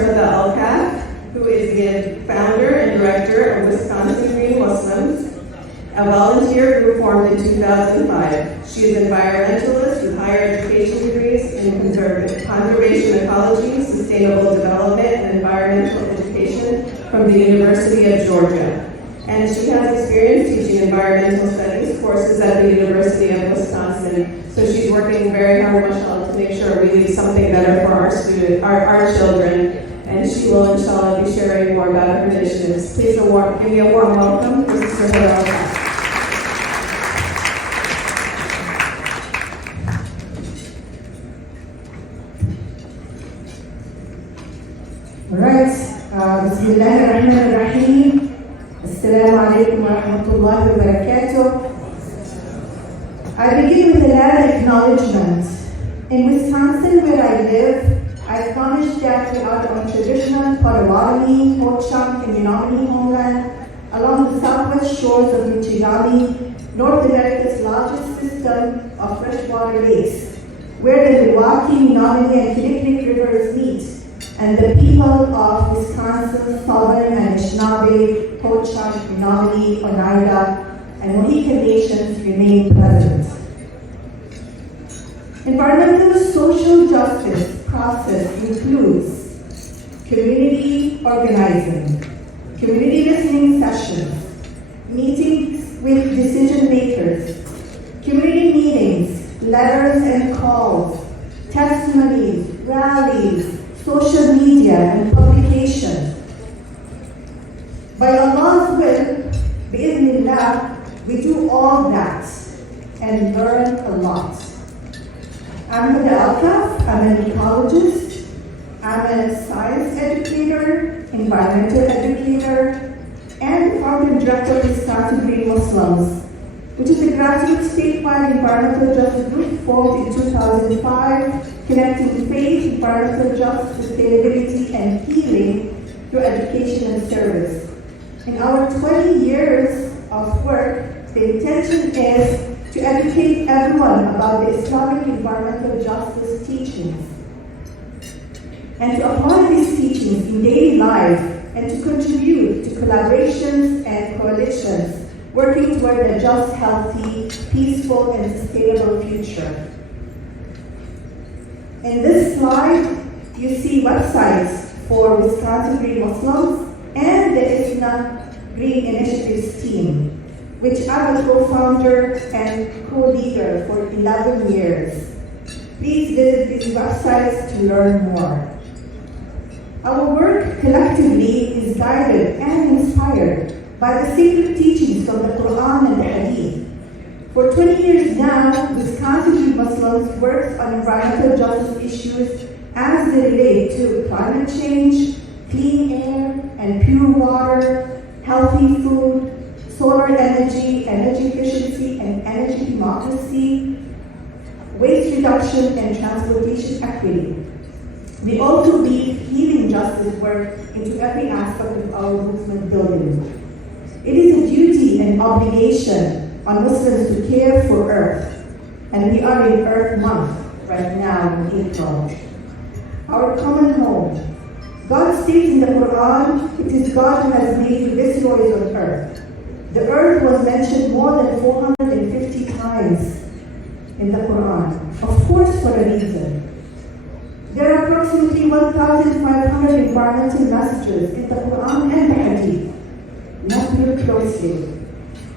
Huda Alkaff, who is the founder and director of Wisconsin Green Muslims, a volunteer group formed in 2005. She is an environmentalist with higher education degrees in conservation ecology, sustainable development, and environmental education from the University of Georgia. And she has experience teaching environmental studies courses at the University of Wisconsin. So she's working very hard, mashallah, to make sure we leave something better for our children. And she will, inshallah, be sharing more about her initiatives. Please give me a warm welcome for Sister Huda Alkaff. All right. Bismillahirrahmanirrahim. Assalamu alaikum wa rahmatullahi wa barakatuh. I begin with a loud acknowledgement. In Wisconsin, where I live, I acknowledge that we are on traditional Potawatomi, Ho-Chunk, and Menominee homeland along the southwest shores of Michigan, North America's largest system of freshwater lakes, where the Milwaukee, Menominee, and Kinnickinnic rivers meet, and the people of Wisconsin, Southern and Anishinaabe, Ho-Chunk, Menominee, Oneida, and Mohican nations remain present. Environmental social justice process includes community organizing, community listening sessions, meetings with decision makers, community meetings, letters and calls, testimonies, rallies, social media, and publication. By Allah's will, bi'idhnillah, we do all that and learn a lot. I'm Huda Alkaff, I'm an ecologist, I'm a science educator, environmental educator, and the founder and director of Wisconsin Green Muslims, which is a grassroots statewide environmental justice group formed in 2005, connecting faith, environmental justice, sustainability, and healing through education and service. In our 20 years of work, the intention is to educate everyone about the Islamic environmental justice teachings and to apply these teachings in daily life and to contribute to collaborations and coalitions working toward a just, healthy, peaceful, and sustainable future. In this slide, you see websites for Wisconsin Green Muslims and the ISNA Green Initiatives team, which I'm a co-founder and co-leader for 11 years. Please visit these websites to learn more. Our work collectively is guided and inspired by the sacred teachings from the Quran and the Hadith. For 20 years now, Wisconsin Green Muslims works on environmental justice issues as they relate to climate change, clean air and pure water, healthy food, solar energy, energy efficiency and energy democracy, waste reduction and transportation equity. We also weave healing justice work into every aspect of our movement building. It is a duty and obligation on Muslims to care for Earth, and we are in Earth Month right now in April. Our common home. God states in the Quran, it is God who has made you viceroys on Earth. The Earth was mentioned more than 450 times in the Quran, of course for a reason. There are approximately 1,500 environmental messages in the Quran and the Hadith. We have to look closely.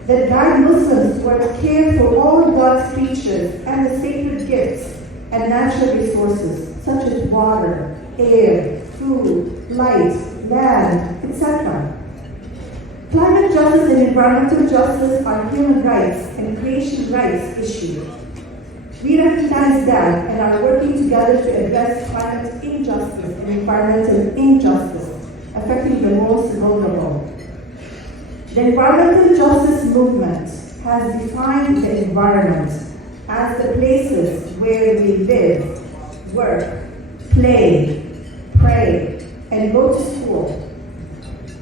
That guide Muslims towards care for all God's creatures and the sacred gifts and natural resources such as water, air, food, light, land, etc. Climate justice and environmental justice are human rights and creation rights issues. We recognize that and are working together to address climate injustice and environmental injustice affecting the most vulnerable. The environmental justice movement has defined the environment as the places where we live, work, play, pray, and go to school.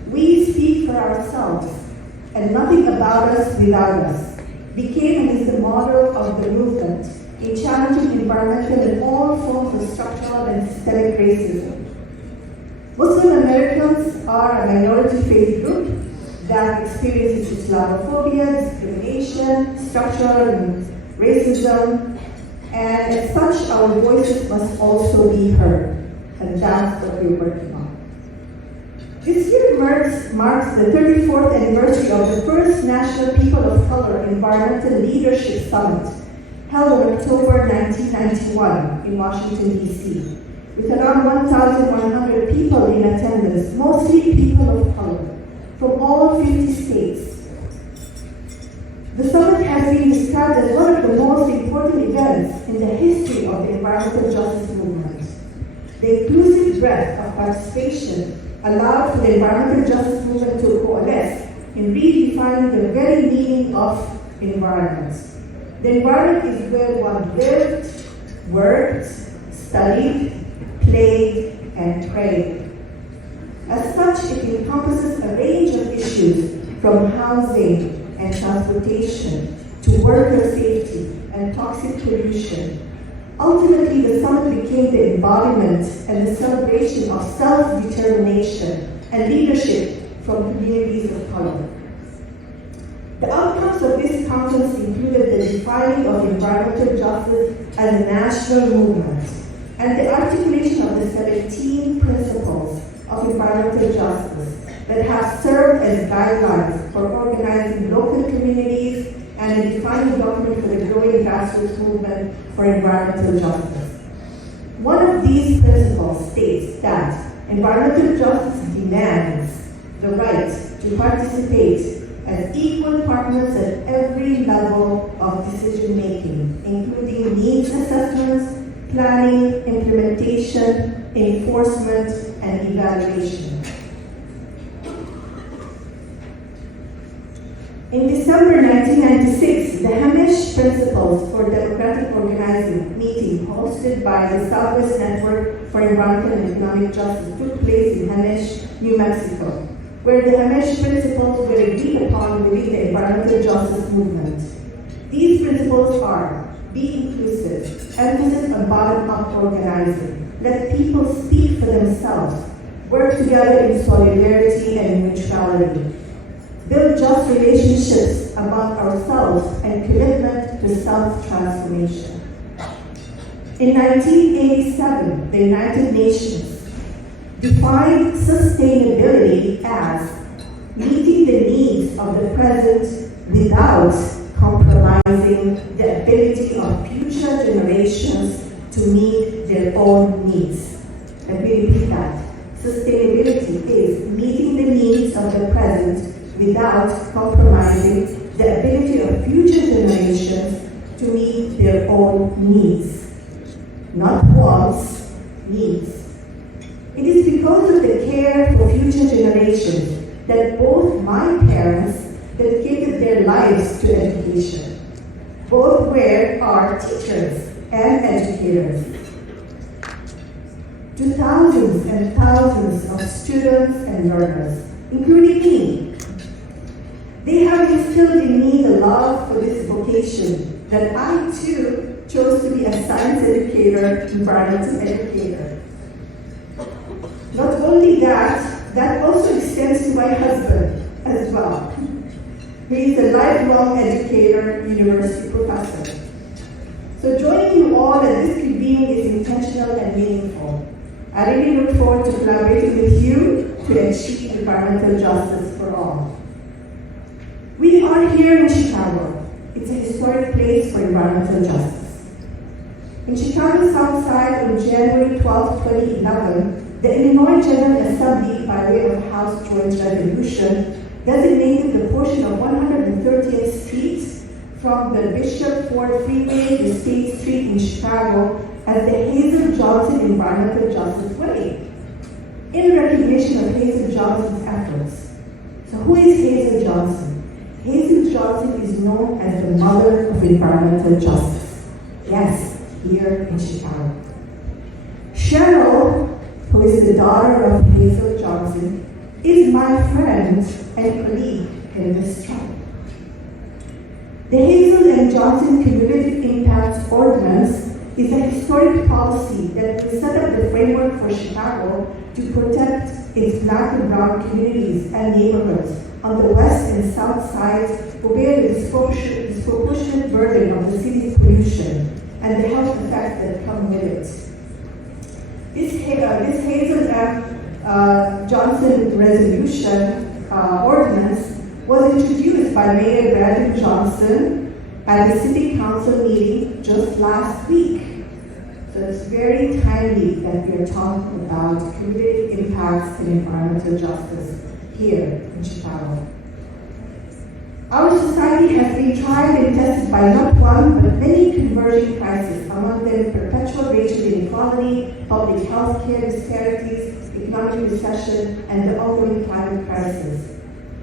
We speak for ourselves, and nothing about us without us became and is the model of the movement in challenging environmental and all forms of structural and systemic racism. are a minority faith group that experiences Islamophobia, discrimination, structural and racism, and as such, our voices must also be heard, and that's what we're working on. This year marks the 34th anniversary of the first National People of Color Environmental Leadership Summit, held on October 1991 in Washington, D.C., with around 1,100 people in attendance, mostly people of color, from all 50 states. The summit has been described as one of the most important events in the history of the environmental justice movement. The inclusive breadth of participation allowed for the environmental justice movement to coalesce in redefining the very meaning of environment. The environment is where one lived, worked, studied, played, and prayed. As such, it encompasses a range of issues from housing and transportation to worker safety and toxic pollution. Ultimately, the summit became the embodiment and the celebration of self-determination and leadership from communities of color. The outcomes of this conference included the defining of environmental justice as a national movement and the articulation of the 17 principles of environmental justice that have served as guidelines for organizing local communities and a defining document for the growing grassroots movement for environmental justice. One of these principles states that environmental justice demands the right to participate as equal partners at every level of decision making, including needs assessments, planning, implementation, enforcement, and evaluation. In December 1996, the Hamish Principles for Democratic Organizing meeting hosted by the Southwest Network for Environmental and Economic Justice took place in Hamish, New Mexico, where the Hamish Principles were agreed upon within the environmental justice movement. These principles are: be inclusive, emphasis on bottom-up organizing, let people speak for themselves, work together in solidarity and mutuality, build just relationships among ourselves, and commitment to self-transformation. In 1987, the United Nations defined sustainability as meeting the needs of the present without compromising the ability of future generations to meet their own needs. Let me repeat that. Sustainability is meeting the needs of the present without compromising the ability of future generations to meet their own needs. Not wants, needs. It is because of the care for future generations that both my parents dedicated their lives to education. Both are teachers and educators. To thousands and thousands of students and learners, including me, they have instilled in me the love for this vocation that I too chose to be a science educator, environmental educator. Not only that, that also extends to my husband as well. He is a lifelong educator, university professor. So joining you all at this convening is intentional and meaningful. I really look forward to collaborating with you to achieve environmental justice for all. We are here in Chicago. It's a historic place for environmental justice. In Chicago's South Side on January 12, 2011, the Illinois General Assembly, by way of House Joint Resolution, designated the portion of 130th Street from the Bishop Ford Freeway to State Street in Chicago as the Hazel Johnson Environmental Justice Way, in recognition of Hazel Johnson's efforts. So who is Hazel Johnson? Hazel Johnson is known as the mother of environmental justice. Yes, here in Chicago. Cheryl, who is the daughter of Hazel Johnson, is my friend and colleague in this struggle. The Hazel and Johnson Cumulative Impact Ordinance is a historic policy that will set up the framework for Chicago to protect its black and brown communities and neighborhoods on the west and south sides who bear the disproportionate burden of the city's pollution and the health effects that come with it. This Hazel M. Johnson resolution ordinance was introduced by Mayor Brandon Johnson at the City Council meeting just last week. So it's very timely that we are talking about community impacts and environmental justice here in Chicago. Our society has been tried and tested by not one but many converging crises, among them perpetual racial inequality, public health care disparities, economic recession, and the ongoing climate crisis.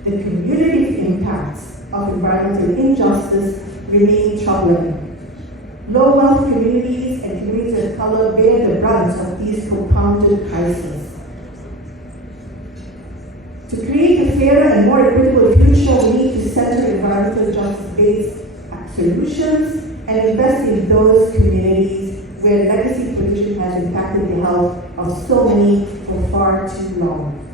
The cumulative impacts of environmental injustice remain troubling. Low-wealth communities and communities of color bear the brunt of these compounded crises. To create a fairer and more equitable future, we need to center environmental justice-based solutions and invest in those communities where legacy pollution has impacted the health of so many for far too long.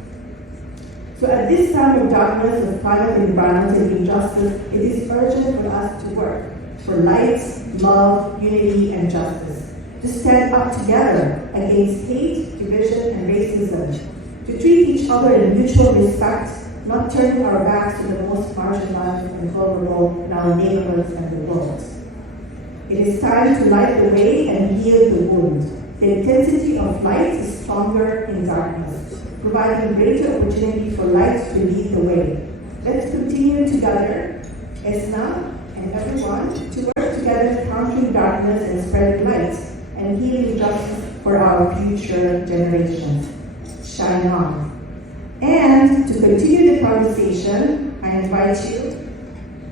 So at this time of darkness of climate and environmental injustice, it is urgent for us to work for light, love, unity, and justice, to stand up together against hate, division, and racism, to treat each other in mutual respect, not turning our backs to the most marginalized and vulnerable in our neighborhoods and the world. It is time to light the way and heal the wound. The intensity of light is stronger in darkness, providing greater opportunity for light to lead the way. Let's continue together, ISNA and everyone, to work together countering darkness and spreading light and healing justice for our future generations. Shine on. And to continue the conversation, I invite you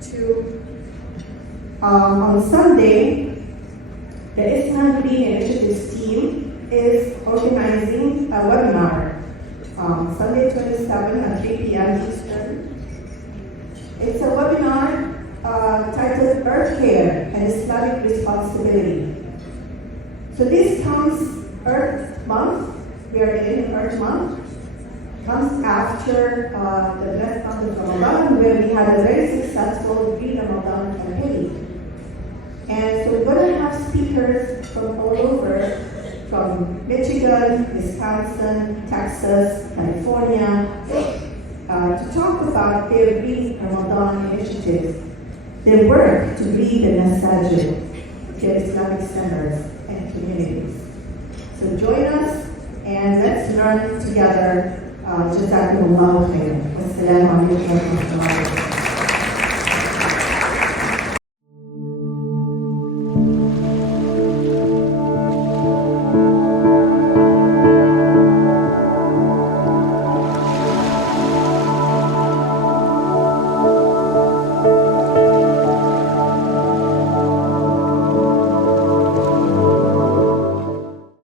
to, on Sunday, the ISNA Green Initiatives team is organizing a webinar, Sunday 27 at 3 p.m. Eastern. It's a webinar titled Earth Care and Islamic Responsibility. So this comes Earth Month. We are in Earth Month. Comes after the blessed month of Ramadan, where we had a very successful Green Ramadan campaign. And so we're going to have speakers from all over, from Michigan, Wisconsin, Texas, California, to talk about their Green Ramadan initiatives, their work to lead the masajid, their Islamic centers and communities. So join us and let's learn together. Jazakumullahu khairan. Wassalamu alaikum wa rahmatullahi wa barakatuh.